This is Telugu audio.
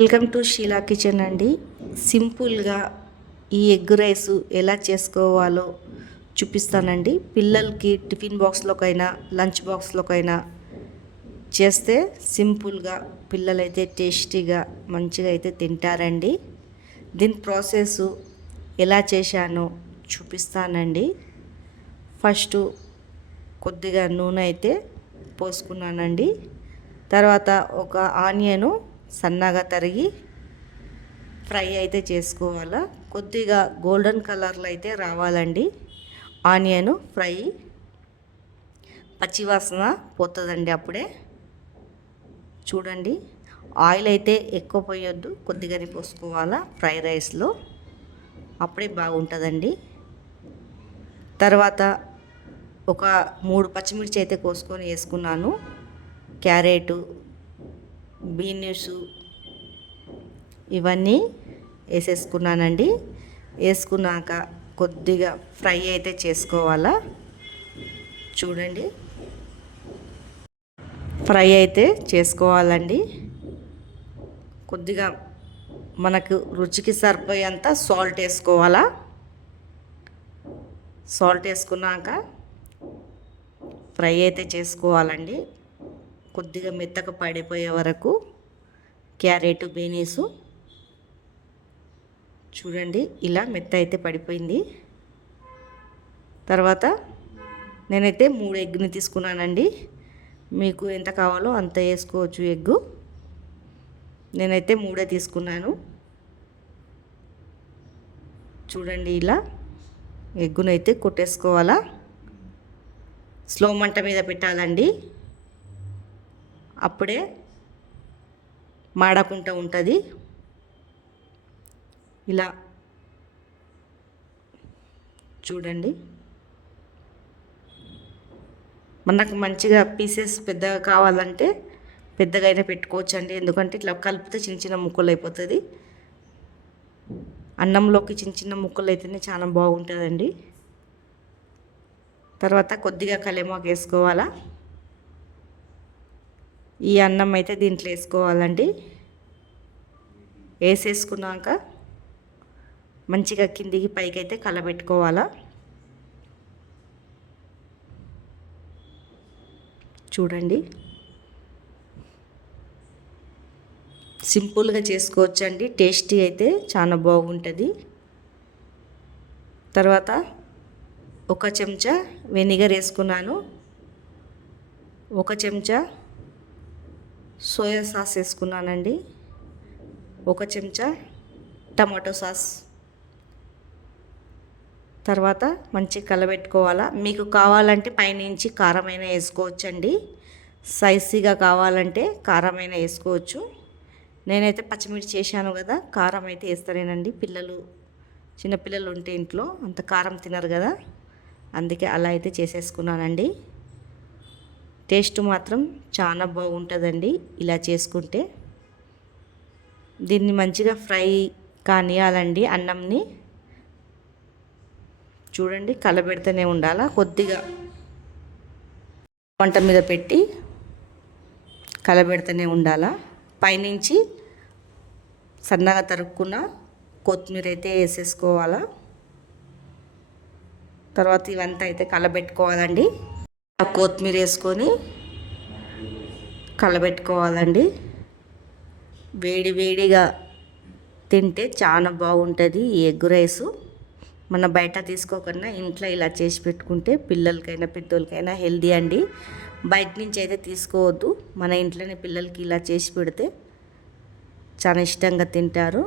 వెల్కమ్ టు షీలా కిచెన్ అండి. సింపుల్గా ఈ ఎగ్ రైస్ ఎలా చేసుకోవాలో చూపిస్తానండి. పిల్లలకి టిఫిన్ బాక్స్లోకైనా లంచ్ బాక్స్లోకైనా చేస్తే సింపుల్గా పిల్లలైతే టేస్టీగా మంచిగా అయితే తింటారండి. దీని ప్రాసెస్ ఎలా చేశానో చూపిస్తానండి. ఫస్ట్ కొద్దిగా నూనె అయితే పోసుకున్నానండి. తర్వాత ఒక ఆనియను సన్నగా తరిగి ఫ్రై అయితే చేసుకోవాలా. కొద్దిగా గోల్డెన్ కలర్లో అయితే రావాలండి ఆనియన్ ఫ్రై. పచ్చివాసన పోతుందండి అప్పుడే. చూడండి, ఆయిల్ అయితే ఎక్కువ పోయొద్దు, కొద్దిగానే పోసుకోవాలా ఫ్రై రైస్లో, అప్పుడే బాగుంటుందండి. తర్వాత ఒక 3 పచ్చిమిర్చి అయితే కోసుకొని వేసుకున్నాను. క్యారెటు, బీన్స్ ఇవన్నీ వేసేసుకున్నానండి. వేసుకున్నాక కొద్దిగా ఫ్రై అయితే చేసుకోవాలా. చూడండి, ఫ్రై అయితే చేసుకోవాలండి. కొద్దిగా మనకు రుచికి సరిపోయేంత సాల్ట్ వేసుకోవాలా. సాల్ట్ వేసుకున్నాక ఫ్రై అయితే చేసుకోవాలండి. కొద్దిగా మెత్తగా పడిపోయే వరకు క్యారెట్, బీనీసు చూడండి ఇలా మెత్త అయితే పడిపోయింది. తర్వాత నేనైతే 3 ఎగ్ని తీసుకున్నానండి. మీకు ఎంత కావాలో అంత వేసుకోవచ్చు ఎగ్గు. నేనైతే 3 తీసుకున్నాను. చూడండి, ఇలా ఎగ్గునైతే కొట్టేసుకోవాలా. స్లో మంట మీద పెట్టాలండి, అప్పుడే మాడకుండా ఉంటుంది. ఇలా చూడండి, మనకు మంచిగా పీసెస్ పెద్దగా కావాలంటే పెద్దగా అయినా పెట్టుకోవచ్చండి. ఎందుకంటే ఇట్లా కలిపితే చిన్న చిన్న ముక్కలు అయిపోతుంది. అన్నంలోకి చిన్న చిన్న ముక్కలు అయితేనే చాలా బాగుంటుందండి. తర్వాత కొద్దిగా కలేమాకు వేసుకోవాలా. ఈ అన్నం అయితే దీంట్లో వేసుకోవాలండి. వేసేసుకున్నాక మంచిగా కిందికి పైకి అయితే కలబెట్టుకోవాలా. చూడండి, సింపుల్గా చేసుకోవచ్చండి. టేస్టీ అయితే చాలా బాగుంటుంది. తర్వాత 1 చెంచా వెనిగర్ వేసుకున్నాను. 1 చెంచా సోయా సాస్ వేసుకున్నానండి. 1 చెంచా టమాటో సాస్. తర్వాత మంచిగా కలబెట్టుకోవాలా. మీకు కావాలంటే పైనుంచి కారమైనా వేసుకోవచ్చండి. స్పైసీగా కావాలంటే కారమైనా వేసుకోవచ్చు. నేనైతే పచ్చిమిర్చి చేశాను కదా, కారం అయితే వేస్తానేనండి. చిన్నపిల్లలు ఉంటే ఇంట్లో అంత కారం తినరు కదా, అందుకే అలా అయితే చేసేసుకున్నానండి. టేస్ట్ మాత్రం చాలా బాగుంటుందండి ఇలా చేసుకుంటే. దీన్ని మంచిగా ఫ్రై కానియాలండి అన్నంని. చూడండి, కలబెడుతూనే ఉండాలా. కొద్దిగా వంట మీద పెట్టి కలబెడుతూనే ఉండాలా. పైనుంచి సన్నగా తరుక్కున్న కొత్తిమీర అయితే వేసేసుకోవాలా. తర్వాత ఇవంతా అయితే కలబెట్టుకోవాలండి. కొత్తిమీర వేసుకొని కలబెట్టుకోవాలండి. వేడి వేడిగా తింటే చాలా బాగుంటుంది ఈ ఎగ్ రైసు. మన బయట తీసుకోకుండా ఇంట్లో ఇలా చేసి పెట్టుకుంటే పిల్లలకైనా పెద్దోళ్ళకైనా హెల్దీ అండి. బయట నుంచి అయితే తీసుకోవద్దు, మన ఇంట్లోనే పిల్లలకి ఇలా చేసి పెడితే చాలా ఇష్టంగా తింటారు.